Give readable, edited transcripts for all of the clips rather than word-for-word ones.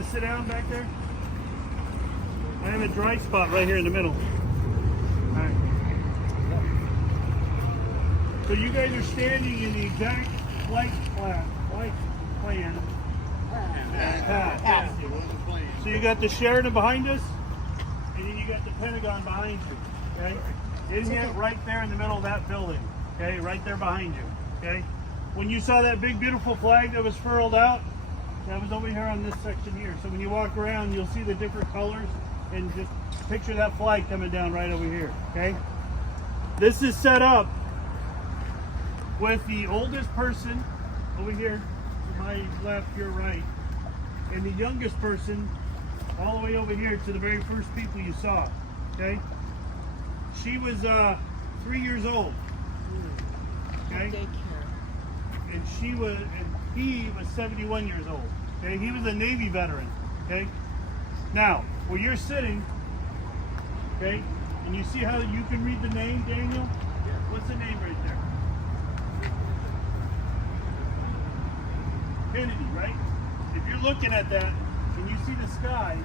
want to sit down back there? I have a dry spot right here in the middle. All right. So you guys are standing in the exact flight plan. Path. So you got the Sheridan behind us, and then you got the Pentagon behind you. Okay? Isn't it right there in the middle of that building? Okay, right there behind you. Okay? When you saw that big beautiful flag that was furled out, that was over here on this section here. So when you walk around, you'll see the different colors, and just picture that flag coming down right over here. Okay? This is set up with the oldest person over here to my left, your right, and the youngest person all the way over here to the very first people you saw. Okay? She was 3 years old. Okay? And he was 71 years old. Okay? He was a Navy veteran. Okay? Now, where you're sitting, okay, and you see how you can read the name, Daniel? Yeah. What's the name right there? Kennedy, right? If you're looking at that and you see the sky,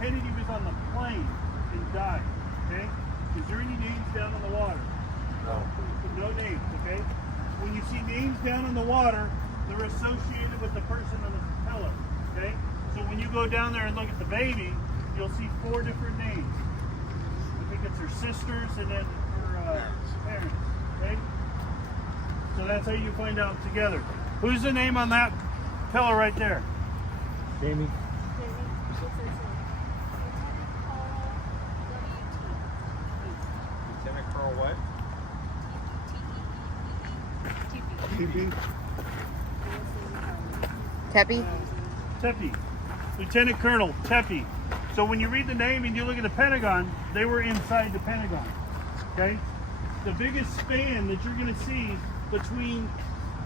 Kennedy was on the plane and died. Okay? Is there any names down on the water? No. No names, okay? When you see names down in the water, they're associated with the person on the propeller. Okay? So when you go down there and look at the baby, you'll see 4 different names. I think it's her sisters and then her parents. Okay? So that's how you find out together. Who's the name on that pillar right there? Jamie. Lieutenant Colonel what? Tepe? Tepe. Lieutenant Colonel Tepe. So when you read the name and you look at the Pentagon, they were inside the Pentagon. Okay? The biggest span that you're going to see between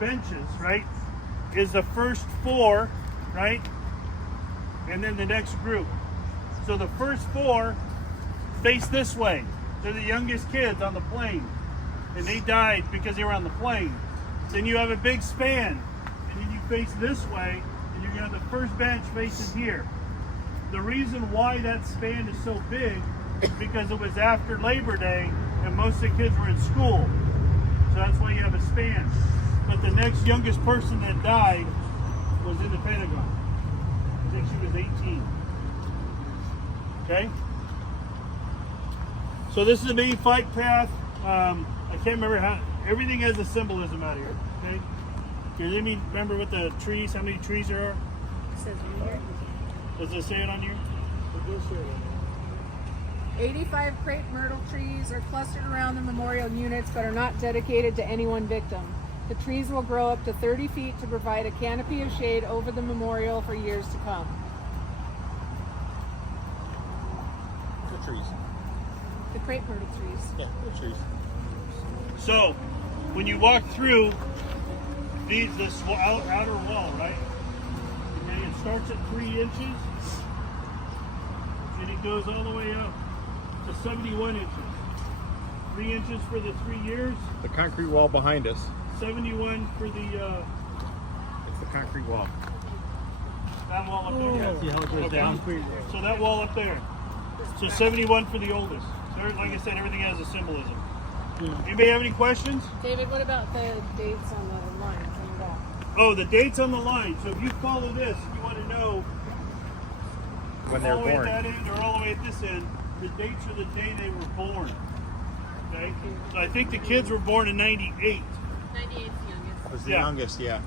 benches, right, is the first 4, right, and then the next group. So the first 4 face this way. They're the youngest kids on the plane, and they died because they were on the plane. Then you have a big span, and then you face this way, and you're going to have the first bench facing here. The reason why that span is so big is because it was after Labor Day, and most of the kids were in school. So that's why you have a span. But the next youngest person that died was in the Pentagon. I think she was 18. Okay? So this is the main flight path. I can't remember how, everything has a symbolism out here. Okay? Does anybody remember what the trees, how many trees there are? It says right here. Does it say it on here? 85 crepe myrtle trees are clustered around the memorial units but are not dedicated to any one victim. The trees will grow up to 30 feet to provide a canopy of shade over the memorial for years to come. What trees? The crepe myrtle trees. Yeah, what trees? So, when you walk through this outer wall, right? Okay, it starts at 3 inches, and it goes all the way up to 71 inches. 3 inches for the 3 years, The concrete wall behind us. 71 for the It's the concrete wall. that wall up there. Yeah, see how it goes Okay. down? So that wall up there. So 71 for the oldest. So like I said, everything has a symbolism. Anybody have any questions? David, what about the dates on the lines on the back? Oh, the dates on the line. So if you follow this, you want to know When they're all the way born. at that end or all the way at this end, the dates are the day they were born. Okay? So I think the kids were born in 98. 98 is the youngest. Was the Yeah. youngest, yeah.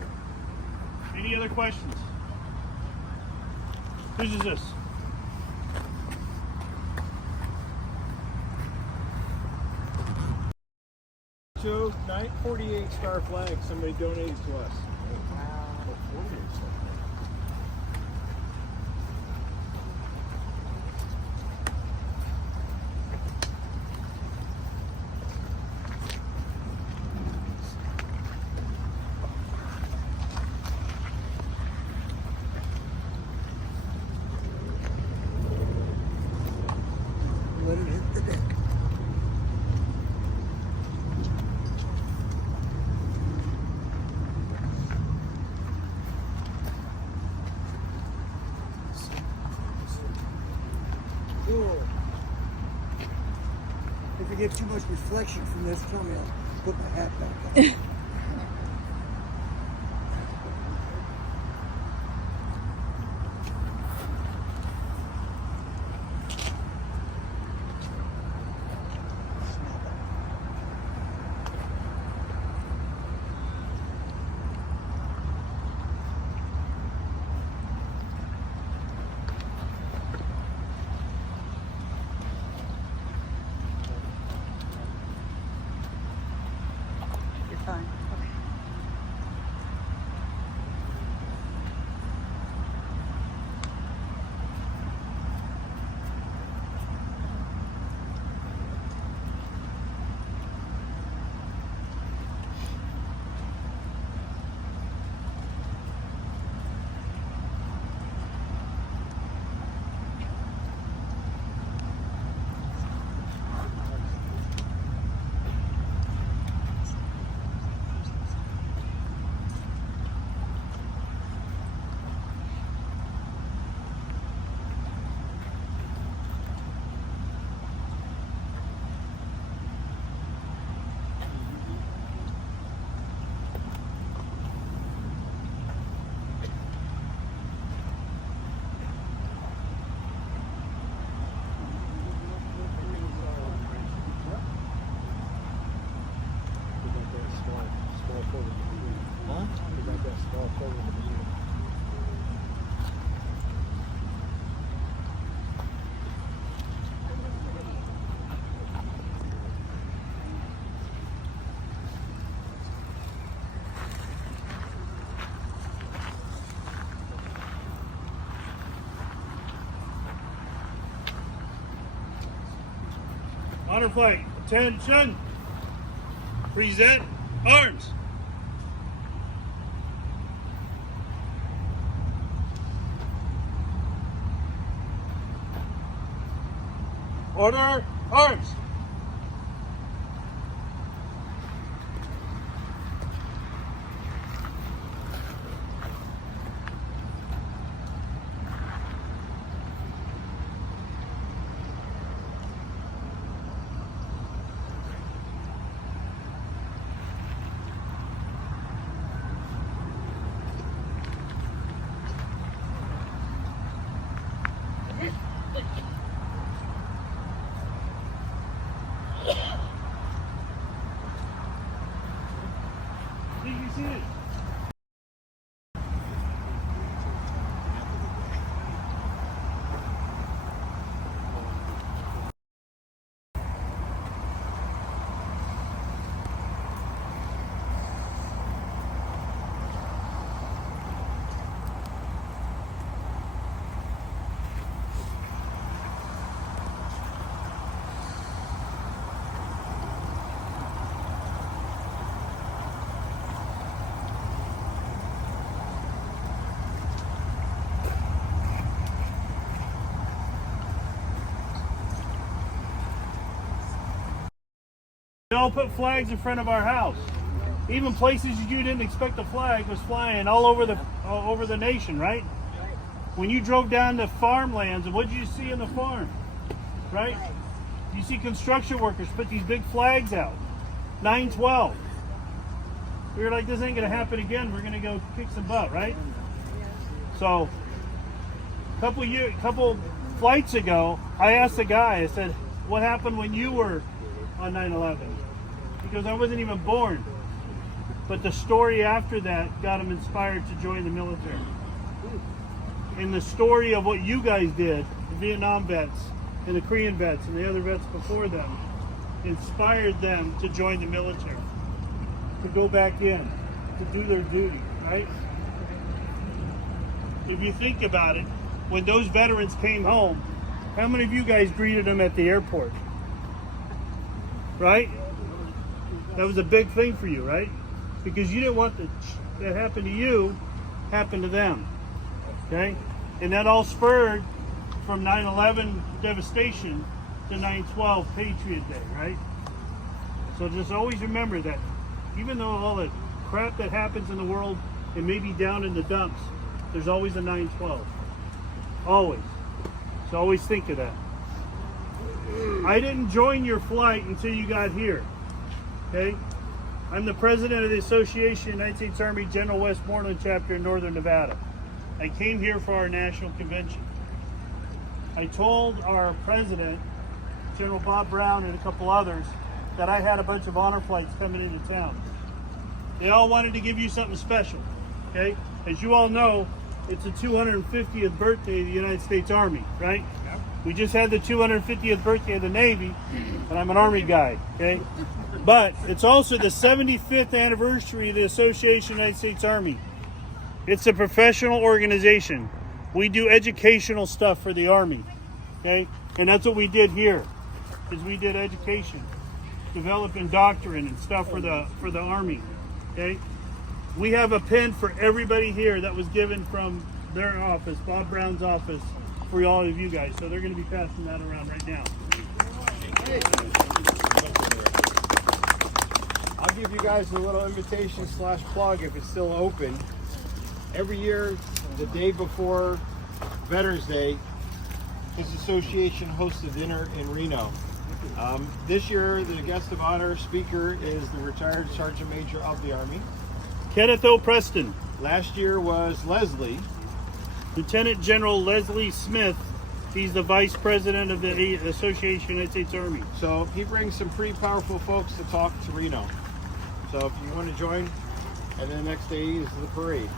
Any other questions? Whose is this? So 948 Star Flag somebody donated to us. Let it hit the deck. Cool. If you get too much reflection from this, tell me I'll put my hat back on. You're fine. Okay. Honor flight, attention. Present arms. Order arms. Take your seat. They all put flags in front of our house. Even places you didn't expect a flag was flying all over the nation, right? When you drove down to farmlands, what did you see in the farm? Right? You see construction workers put these big flags out. 9/12. We were like, this ain't gonna happen again. We're gonna go kick some butt, right? So, couple flights ago, I asked the guy. I said, "What happened when you were on 9/11?" Because I wasn't even born. But the story after that got him inspired to join the military. And the story of what you guys did, the Vietnam vets and the Korean vets and the other vets before them, inspired them to join the military, to go back in, to do their duty, right? If you think about it, when those veterans came home, how many of you guys greeted them at the airport? Right? That was a big thing for you, right? Because you didn't want that happened to you, happen to them. Okay? And that all spurred from 9/11 devastation to 9/12 Patriot Day, right? So just always remember that even though all the crap that happens in the world, it may be down in the dumps, there's always a 9/12. Always. So always think of that. I didn't join your flight until you got here. Okay? I'm the president of the Association of United States Army General Westmoreland chapter in Northern Nevada. I came here for our national convention. I told our president, General Bob Brown, and a couple others that I had a bunch of honor flights coming into town. They all wanted to give you something special. Okay? As you all know, it's the 250th birthday of the United States Army, right? Yep. We just had the 250th birthday of the Navy, and I'm an Army guy, okay? But it's also the 75th anniversary of the Association of United States Army. It's a professional organization. We do educational stuff for the Army, okay? And that's what we did here, is we did education, developing doctrine and stuff for the Army, okay? We have a pin for everybody here that was given from their office, Bob Brown's office, for all of you guys. So they're going to be passing that around right now. I'll give you guys a little invitation / plug if it's still open. Every year, the day before Veterans Day, his association hosts a dinner in Reno. This year, the guest of honor speaker is the retired Sergeant Major of the Army. Kenneth O. Preston. Last year was Leslie. Lieutenant General Leslie Smith. He's the vice president of the Association of United States Army. So he brings some pretty powerful folks to talk to Reno. So if you want to join, and then the next day is the parade.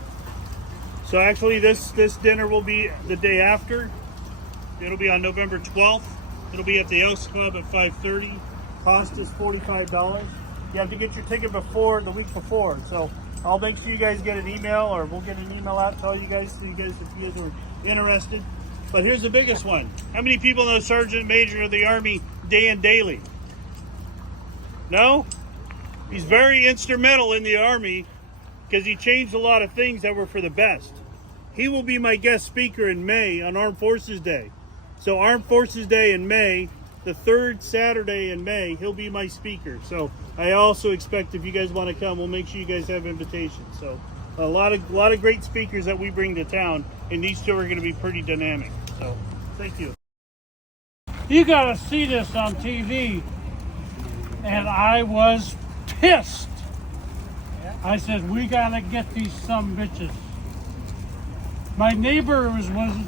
So actually this dinner will be the day after. It'll be on November 12th. It'll be at the Elks Club at 5:30. Cost is $45. You have to get your ticket before the week before. So I'll make sure you guys get an email, or we'll get an email out to all you guys, so you guys, if you guys are interested. But here's the biggest one. How many people know Sergeant Major of the Army, Dan Daly? No? He's very instrumental in the Army because he changed a lot of things that were for the best. He will be my guest speaker in May on Armed Forces Day. So Armed Forces Day in May, the third Saturday in May, he'll be my speaker. So I also expect if you guys want to come, we'll make sure you guys have invitations. So a lot of great speakers that we bring to town, and these two are going to be pretty dynamic. So thank you. You gotta see this on TV. And I was pissed. I said, we gotta get these some bitches. My neighbor was an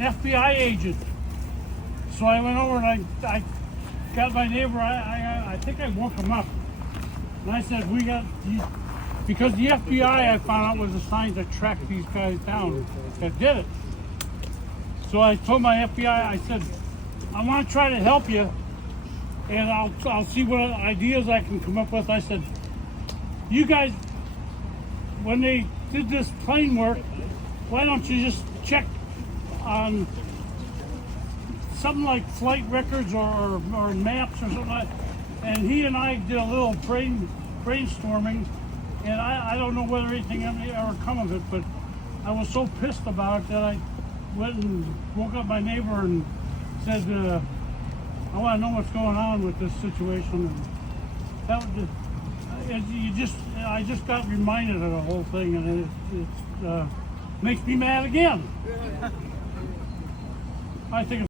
FBI agent. So I went over and I got my neighbor, I think I woke him up. And I said, because the FBI I found out was assigned to track these guys down that did it. So I told my FBI, I said, I want to try to help you, and I'll see what ideas I can come up with. I said, you guys, when they did this plane work, why don't you just check on something like flight records or maps or something like that. And he and I did a little brainstorming, and I don't know whether anything ever come of it, but I was so pissed about it that I went and woke up my neighbor and said, I want to know what's going on with this situation. And that was I just got reminded of the whole thing, and it makes me mad again. I think